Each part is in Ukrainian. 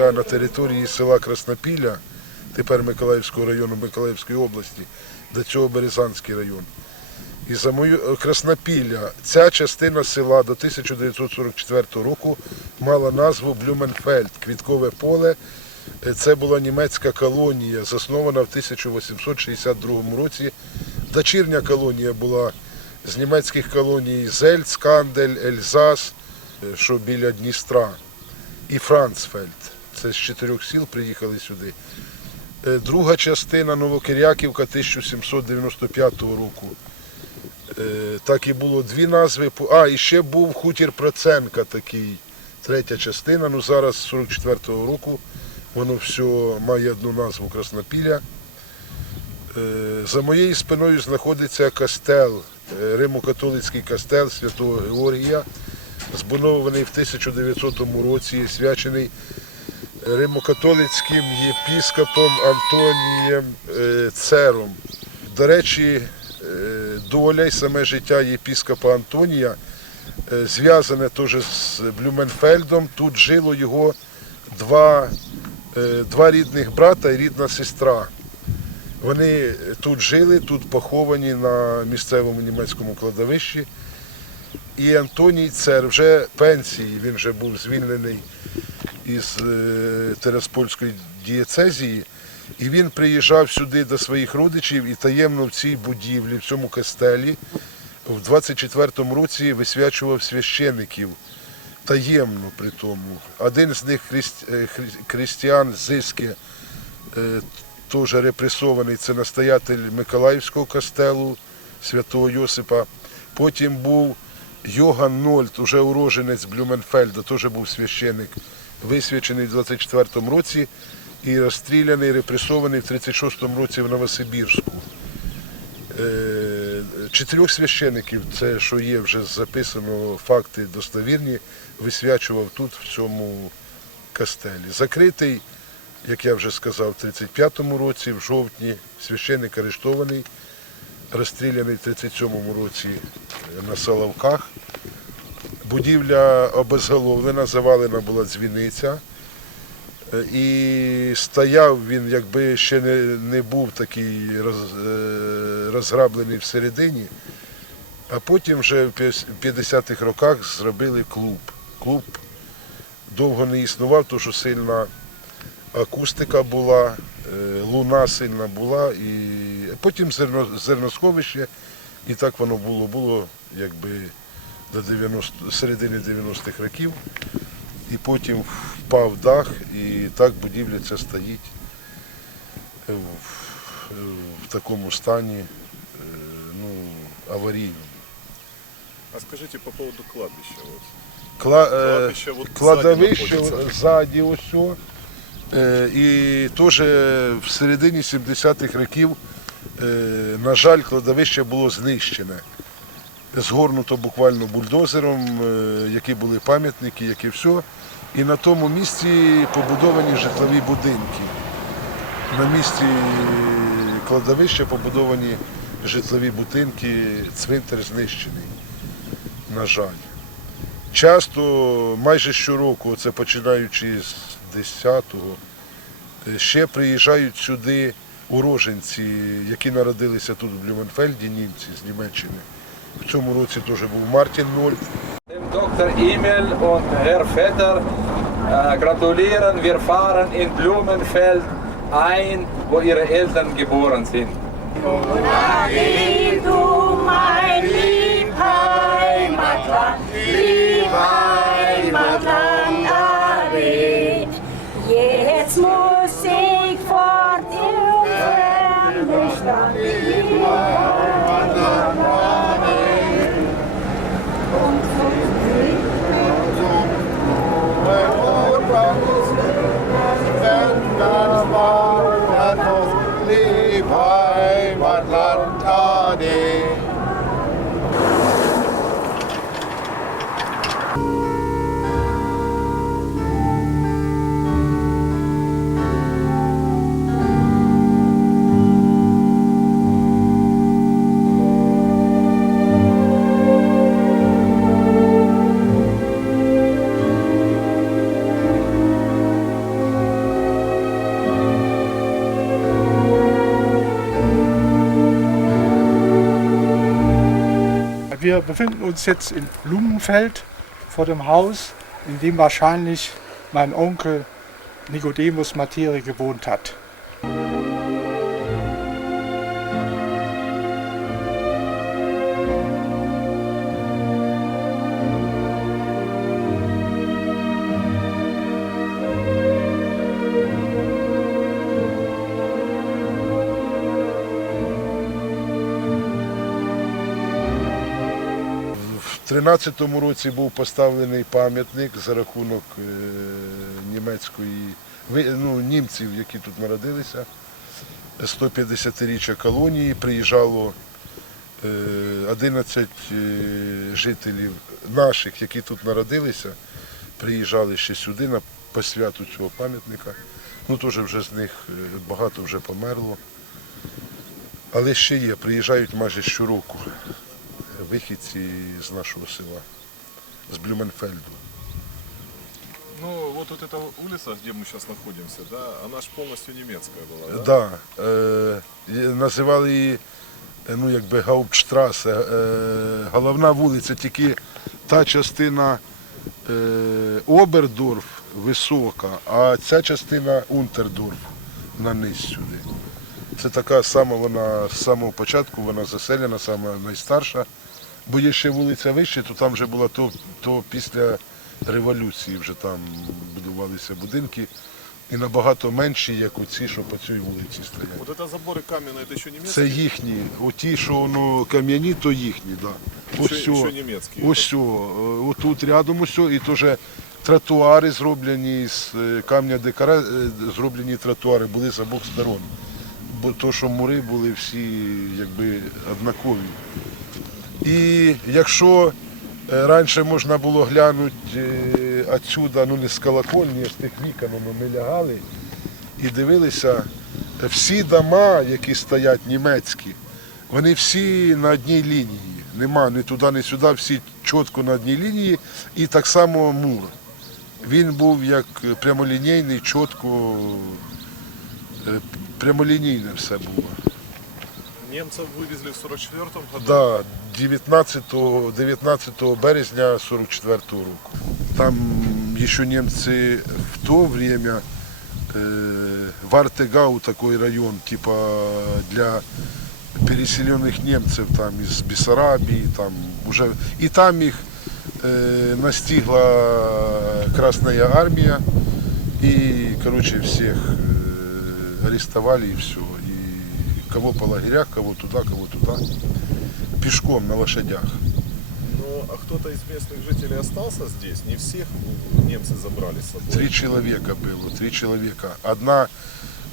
Знаходимося на території села Краснопілля, тепер Миколаївського району Миколаївської області, до цього Березанський район. І за мою Краснопілля ця частина села до 1944 року мала назву Блюменфельд, квіткове поле. Е, Це була німецька колонія, заснована в 1862 році. Дочірня колонія була з німецьких колоній Зельц, Кандель, Ельзас, е, що біля Дністра і Францфельд. Це з чотирьох сіл приїхали сюди. Е, Друга частина Новокиряківка 1795 року. Е, Так і було дві назви. А, і ще був хутір Проценка такий, третя частина. Ну зараз з 44-го року воно все має одну назву Краснопілля. Е, За моєю спиною знаходиться костел, е, Римо-католицький костел Святого Георгія, збудований в 1900 році, свячений Римо-католицьким єпіскопом Антонієм Цером. До речі, доля і саме життя єпіскопа Антонія е, зв'язане теж з Блюменфельдом. Тут жило його два, е, два рідних брата і рідна сестра. Вони тут жили, тут поховані на місцевому німецькому кладовищі. І Антоній Цер вже пенсії, він вже був звільнений із е, Тераспольської дієцезії. І він приїжджав сюди до своїх родичів і таємно в цій будівлі, в цьому костелі, в 24-му році висвячував священиків. Таємно при тому. Один з них е, хри- християн Зиски, е, теж репресований, це настоятель Миколаївського костелу святого Йосипа. Потім був Йоган Нольт, уже уроженець Блюменфельда, теж був священик, висвячений в 24-му році і розстріляний, репресований в 36-му році в Новосибірську. Е, Чотирьох священиків, це що є вже записано, факти достовірні, висвячував тут, в цьому костелі. Закритий, як я вже сказав, в 35-му році, в жовтні, священик арештований, розстріляний в 37-му році на Соловках. Будівля обезголовлена, завалена була дзвіниця. Е, І стояв він, якби ще не, не був такий е, розграблений всередині, а потім вже в 50-х роках зробили клуб. Клуб довго не існував, тому що сильна акустика була, е, луна сильна була, і потім зерно, зерносховище, і так воно було, було якби до 90, середини 90-х років. І потім впав дах, і так будівля ця стоїть е, в, е, в такому стані е, ну, аварійному. А скажите по поводу кладбища. Кла, Кладбище вот кладовище ззаді ось. І теж в середині 70-х років, на жаль, кладовище було знищене. Згорнуто буквально бульдозером, е, які були пам'ятники, які все. І на тому місці побудовані житлові будинки. На місці кладовища побудовані житлові будинки, цвинтар знищений, на жаль. Часто, майже щороку, це починаючи з 10-го, е, ще приїжджають сюди уроженці, які народилися тут в Блюменфельді, німці з Німеччини. В цьому році теж був Мартін Нольт. Dem Dr. Emil und Herr Vetter äh, gratulieren. Wir fahren in Blumenfeld ein, wo ihre Eltern geboren sind. Wie du mein lieb Heimatland, lieb Heimatland erlebt. Jetzt muss ich fort im fernen Stand, befinden uns jetzt in Blumenfeld vor dem Haus, in dem wahrscheinlich mein Onkel Nicodemus Materi gewohnt hat. В 13-му році був поставлений пам'ятник за рахунок е, німецької ну, німців, які тут народилися. 150-річчя колонії приїжджало е, 11 е, жителів наших, які тут народилися, приїжджали ще сюди на посвяту цього пам'ятника. Ну теж вже з них е, багато вже померло. Але ще є, приїжджають майже щороку вихідці з нашого села, з Блюменфельду. Ну, вот, вот эта улица, где мы сейчас находимся, да, она же полностью немецкая была, да? Да, е, є- називали її е, ну, якби Гауптштрасе, е, головна вулиця, тільки та частина е, Обердорф висока, а ця частина Унтердорф на низ сюди. Це така сама вона з самого початку, вона заселена, сама найстарша. Бо є ще вулиця вище, то там вже була то, то після революції вже там будувалися будинки. І набагато менші, як оці, що по цій вулиці стоять. Вот это заборы каменные, это еще немецкие? Це їхні. Оті, що воно кам'яні, то їхні, да. Ось Еще, сьо, еще немецкие. ось сьо, е, отут рядом ось сьо, і теж тротуари зроблені з е, камня декора, е, зроблені тротуари були з обох сторон. Бо то, що мури були всі якби однакові. І якщо е, раніше можна було глянути е, отсюда, ну не з колокольні, а з тих вікон, ну, ми лягали і дивилися, е, всі дома, які стоять німецькі, вони всі на одній лінії. Нема ні туди, ні сюди, всі чітко на одній лінії. І так само мур. Він був як прямолінійний, чітко, е, прямолінійне все було. Немцев вывезли в 44-м году? Да, 19, 19 березня 44 року. Там еще немцы в то время э, Вартегау такой район, типа для переселенных немцев там из Бессарабии, там уже и там их э, настигла Красная армия и, короче, всех э, арестовали и все. И кого по лагерях, кого туда, кого туда. Пешком на лошадях. Ну, а кто-то из местных жителей остался здесь? Не всех немцы забрали с собой? Три человека было, три человека. Одна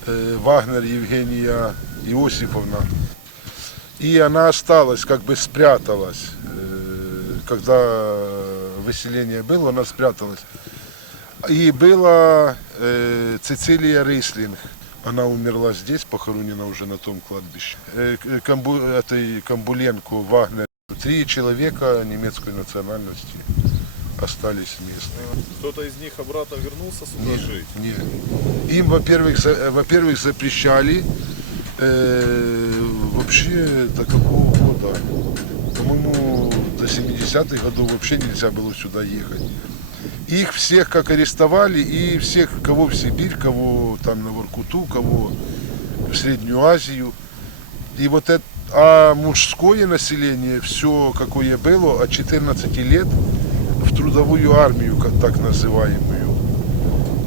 э, Вагнер Евгения Иосифовна. И она осталась, как бы спряталась. Э, когда выселение было, она спряталась. И была э, Цицилия Рейслинг. Она умерла здесь, похоронена уже на том кладбище. Э, Камбу, этой Камбуленко, Вагнер. Три человека немецкой национальности остались местные. Кто-то из них обратно вернулся сюда жить? Нет. Им, во-первых, э, во-первых, запрещали э, вообще до какого года? По-моему, до 70-х годов вообще нельзя было сюда ехать. Их всех как арестовали, и всех, кого в Сибирь, кого там на Воркуту, кого в Среднюю Азию. И вот это, а мужское население, все какое было, от 14 лет в трудовую армию, как так называемую.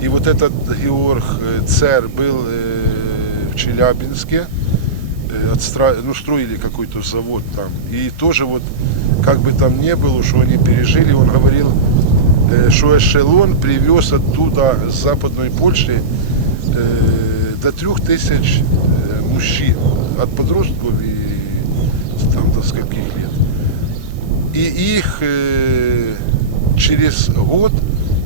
И вот этот Георг э, Цер был э, в Челябинске, э, отстра... ну, строили какой-то завод там. И тоже вот, как бы там ни было, что они пережили, он говорил, что эшелон привез оттуда, с Западной Польши, э, до трех тысяч э, мужчин, от подростков и там до скольких лет. И их э, через год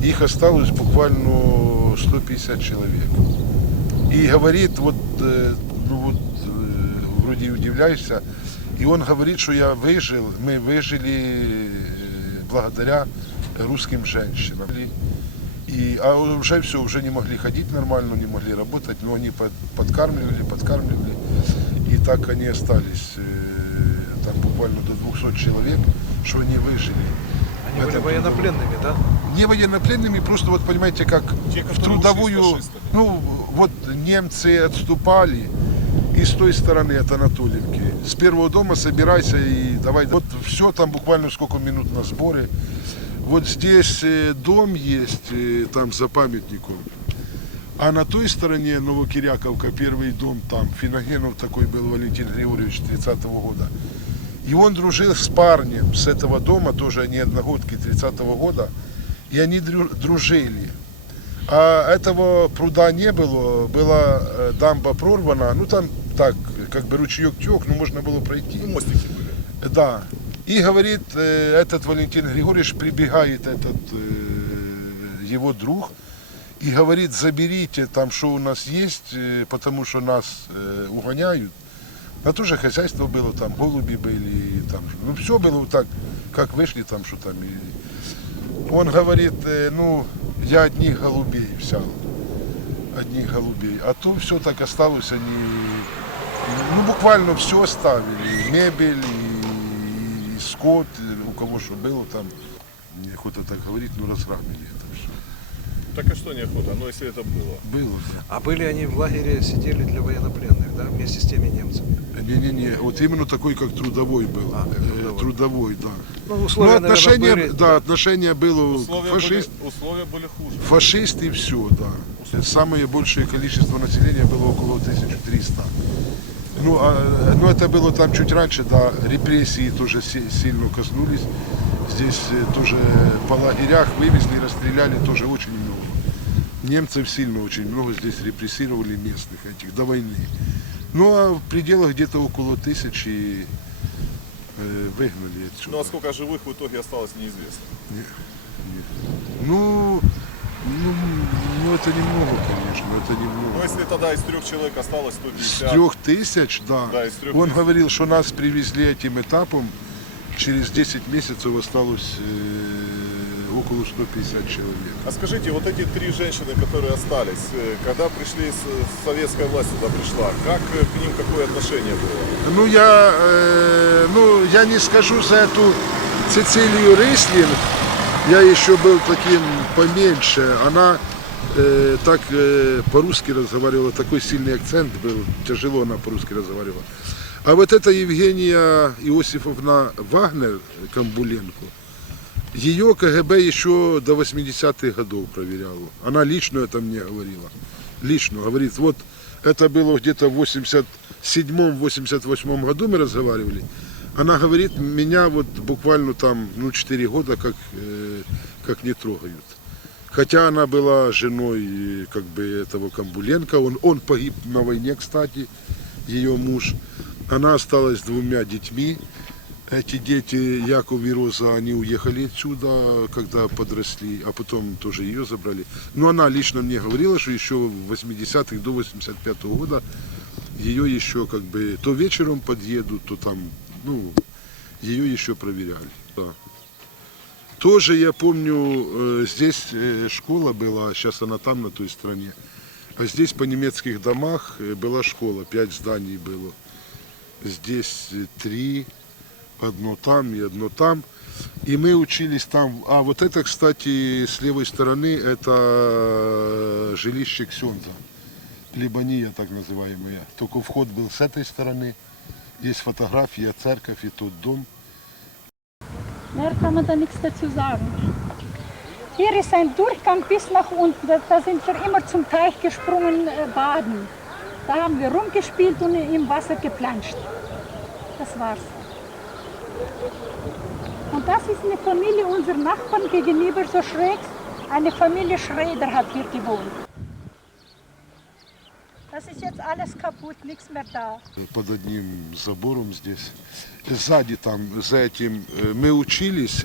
их осталось буквально 150 человек. И говорит, вот, э, ну вот, э, вроде и удивляешься, и он говорит, что я выжил, мы выжили э, благодаря русским женщинам. И, а уже все, уже не могли ходить нормально, не могли работать, но они под- подкармливали, подкармливали. И так они остались, э, там буквально до 200 человек, что они выжили. Они были военнопленными, да? не военнопленными, просто вот понимаете, как Те, в трудовую, ну вот немцы отступали, и с той стороны от Анатольевки. С первого дома собирайся и давай. Вот все там буквально сколько минут на сборе. Вот здесь э, дом есть, э, там за памятником. А на той стороне Новокиряковка, первый дом там, Финогенов такой был Валентин Григорьевич 30-го года. И он дружил с парнем с этого дома, тоже они одногодки 30-го года, и они дру- дружили. А этого пруда не было, была э, дамба прорвана, ну там так, как бы ручеек тек, но можно было пройти. Ну, мостики были. Да. И говорит, э, этот Валентин Григорьевич прибегает, этот э, его друг, и говорит, заберите там, что у нас есть, э, потому что нас э, угоняют. А тоже хозяйство было, там голуби были, там, ну все было вот так, как вышли там, что там. И он говорит, э, ну, я одних голубей взял, одних голубей. А то все так осталось, они, ну, буквально все оставили, и мебель, и, и скот, и у кого что было там. Неохота так говорить, ну, разграбили это все. Так а что неохота? Ну, если это было. Было, да. А были они в лагере, сидели для военнопленных, да, вместе с теми немцами? Не-не-не, вот именно такой, как трудовой был. А, как Э, трудовой. трудовой, да. Ну, Ну, условия, отношения, наверное, были, да, отношения было Условия, фашист, были, условия были хуже. фашист и все, да. Самое большее количество населения было около 1300. Ну, а, ну, это было там чуть раньше, да, репрессии тоже си- сильно коснулись. Здесь э, тоже по лагерях вывезли, расстреляли тоже очень много. Немцев сильно очень много здесь репрессировали местных этих до войны. Ну, а в пределах где-то около тысячи э, выгнали отсюда. Ну, а сколько живых в итоге осталось, неизвестно. Ну, ну, ну, это немного, конечно, это Ну, немного. если тогда из трех человек осталось С 150. трех тысяч, да. Да, из трех Он тысяч. говорил, что нас привезли этим этапом, через 10 месяцев осталось э, около 150 человек. А скажите, вот эти три женщины, которые остались, э, когда пришли, с- советская власть туда пришла, как к ним какое отношение было? Ну, я, э, ну, я не скажу за эту Цицилию Рейслин, я еще был таким поменьше. Она э, так э, по-русски разговаривала, такой сильный акцент был, тяжело она по-русски разговаривала. А вот эта Евгения Иосифовна Вагнер, Камбуленко, ее КГБ еще до 80-х годов проверяло. Она лично это мне говорила. Лично говорит, вот это было где-то в 87-88 году мы разговаривали. Она говорит, меня вот буквально там, ну, 4 года как, э, как не трогают. Хотя она была женой э, как бы этого Камбуленко, он, он погиб на войне, кстати, ее муж. Она осталась с двумя детьми. Эти дети, Яков и Роза, они уехали отсюда, когда подросли, а потом тоже ее забрали. Но она лично мне говорила, что еще в 80-х до 85 -го года ее еще как бы то вечером подъедут, то там, ну, ее еще проверяли. Да. Тоже я помню, э, здесь э, школа была, сейчас она там на той стороне. А здесь по немецких домах э, была школа, пять зданий было. Здесь три, одно там и одно там. И мы учились там. А вот это, кстати, с левой стороны, это жилище Ксенза. Либания так называемая. Только вход был с этой стороны. Есть фотография, церковь и тот дом. Mehr kann man da nichts dazu sagen. Hier ist ein Durchgang bis nach unten. Da, sind wir immer zum Teich gesprungen äh, baden. Da haben wir rumgespielt und im Wasser geplanscht. Das war's. Und das ist eine Familie unserer Nachbarn gegenüber so schräg. Eine Familie Schrader hat hier gewohnt. Das ist jetzt alles kaputt, nichts mehr da. под одним забором здесь. Сзади там, за этим э, мы учились,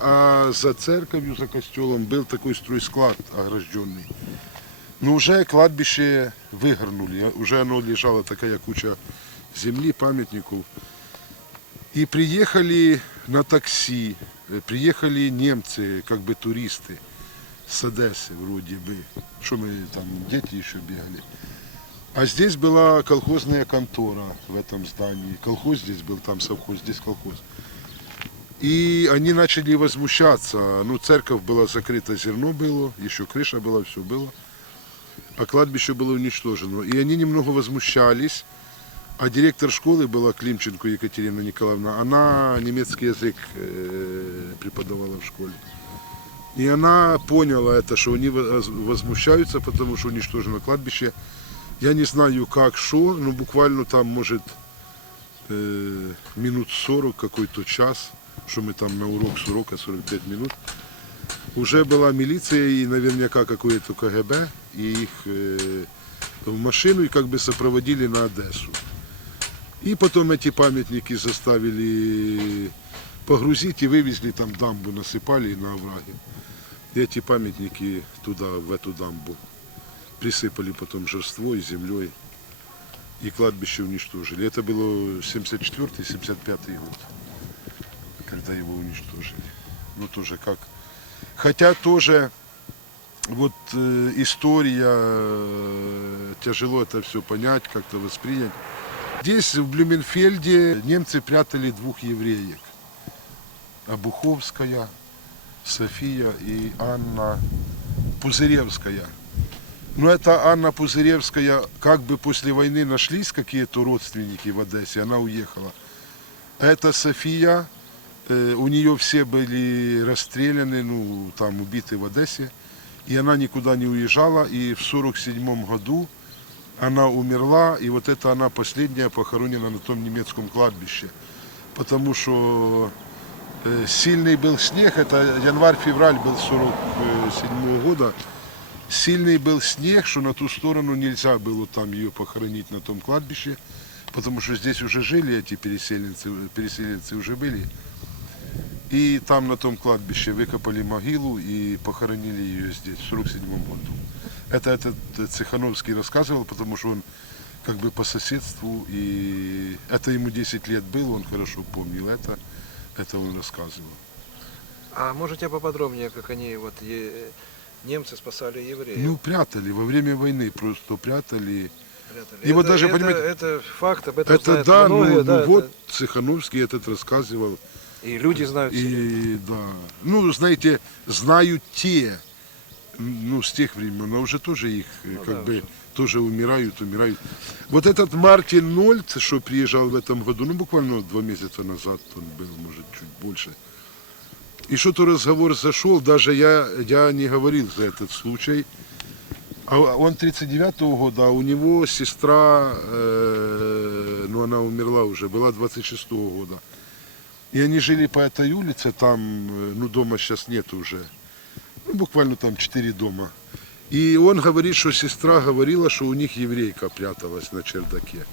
а за церковью, за костелом был такой стройсклад огражденный. Но уже кладбище выгорнули, уже оно лежала такая куча земли, памятников. И приехали на такси, э, приехали немцы, как бы туристы с Одессы вроде бы. Что мы там, дети еще бегали. А здесь была колхозная контора в этом здании. Колхоз здесь был, там совхоз, здесь колхоз. И они начали возмущаться. Ну, церковь была закрыта, зерно было, еще крыша была, все было. А кладбище было уничтожено. И они немного возмущались. А директор школы была Климченко Екатерина Николаевна. Она немецкий язык э, преподавала в школе. И она поняла это, что они воз- возмущаются, потому что уничтожено кладбище. Я не знаю как, что, но буквально там, может, э, минут 40, какой-то час, что мы там на урок с урока 45 минут. Уже была милиция и наверняка какое-то КГБ, и их э, в машину и как бы сопроводили на Одессу. И потом эти памятники заставили погрузить и вывезли там дамбу, насыпали на овраге. И эти памятники туда, в эту дамбу, Присыпали потом жерство и землей. И кладбище уничтожили. Это было 74-75 год, когда его уничтожили. Ну тоже как. Хотя тоже вот э, история, э, тяжело это все понять, как-то воспринять. Здесь, в Блюменфельде, немцы прятали двух евреек. Обуховская, София и Анна Пузыревская. Но это Анна Пузыревская, как бы после войны нашлись какие-то родственники в Одессе, она уехала. Это София, э, у нее все были расстреляны, ну, там убиты в Одессе. И она никуда не уезжала, и в 47 году она умерла, и вот это она последняя похоронена на том немецком кладбище. Потому что э, сильный был снег, это январь-февраль был 47 года, сильный был снег, что на ту сторону нельзя было там ее похоронить на том кладбище, потому что здесь уже жили эти переселенцы, переселенцы уже были. И там на том кладбище выкопали могилу и похоронили ее здесь в 47 году. Это этот Цехановский рассказывал, потому что он как бы по соседству, и это ему 10 лет было, он хорошо помнил это, это он рассказывал. А можете поподробнее, как они, вот, немцы спасали евреев? Ну, прятали, во время войны просто прятали. Прятали. и вот Это- даже, это, понимаете, это факт, об этом Это да, ну, многие, ну да, вот это- Цехановский этот рассказывал. и люди знают. И да, ну, знаете, знают те, ну, с тех времен, но уже тоже их, э, как да, бы, уже. тоже умирают, умирают. Вот этот Мартин Нольц, что приезжал в этом году, ну, буквально два месяца назад он был, может, чуть больше. И что-то разговор зашел, даже я, я не говорил за этот случай. А он 39-го года, а у него сестра, э, ну, она умерла уже, была 26-го года. И они жили по этой улице, там, э, ну, дома сейчас нет уже. Ну, буквально там четыре дома. И он говорит, что сестра говорила, что у них еврейка пряталась на чердаке.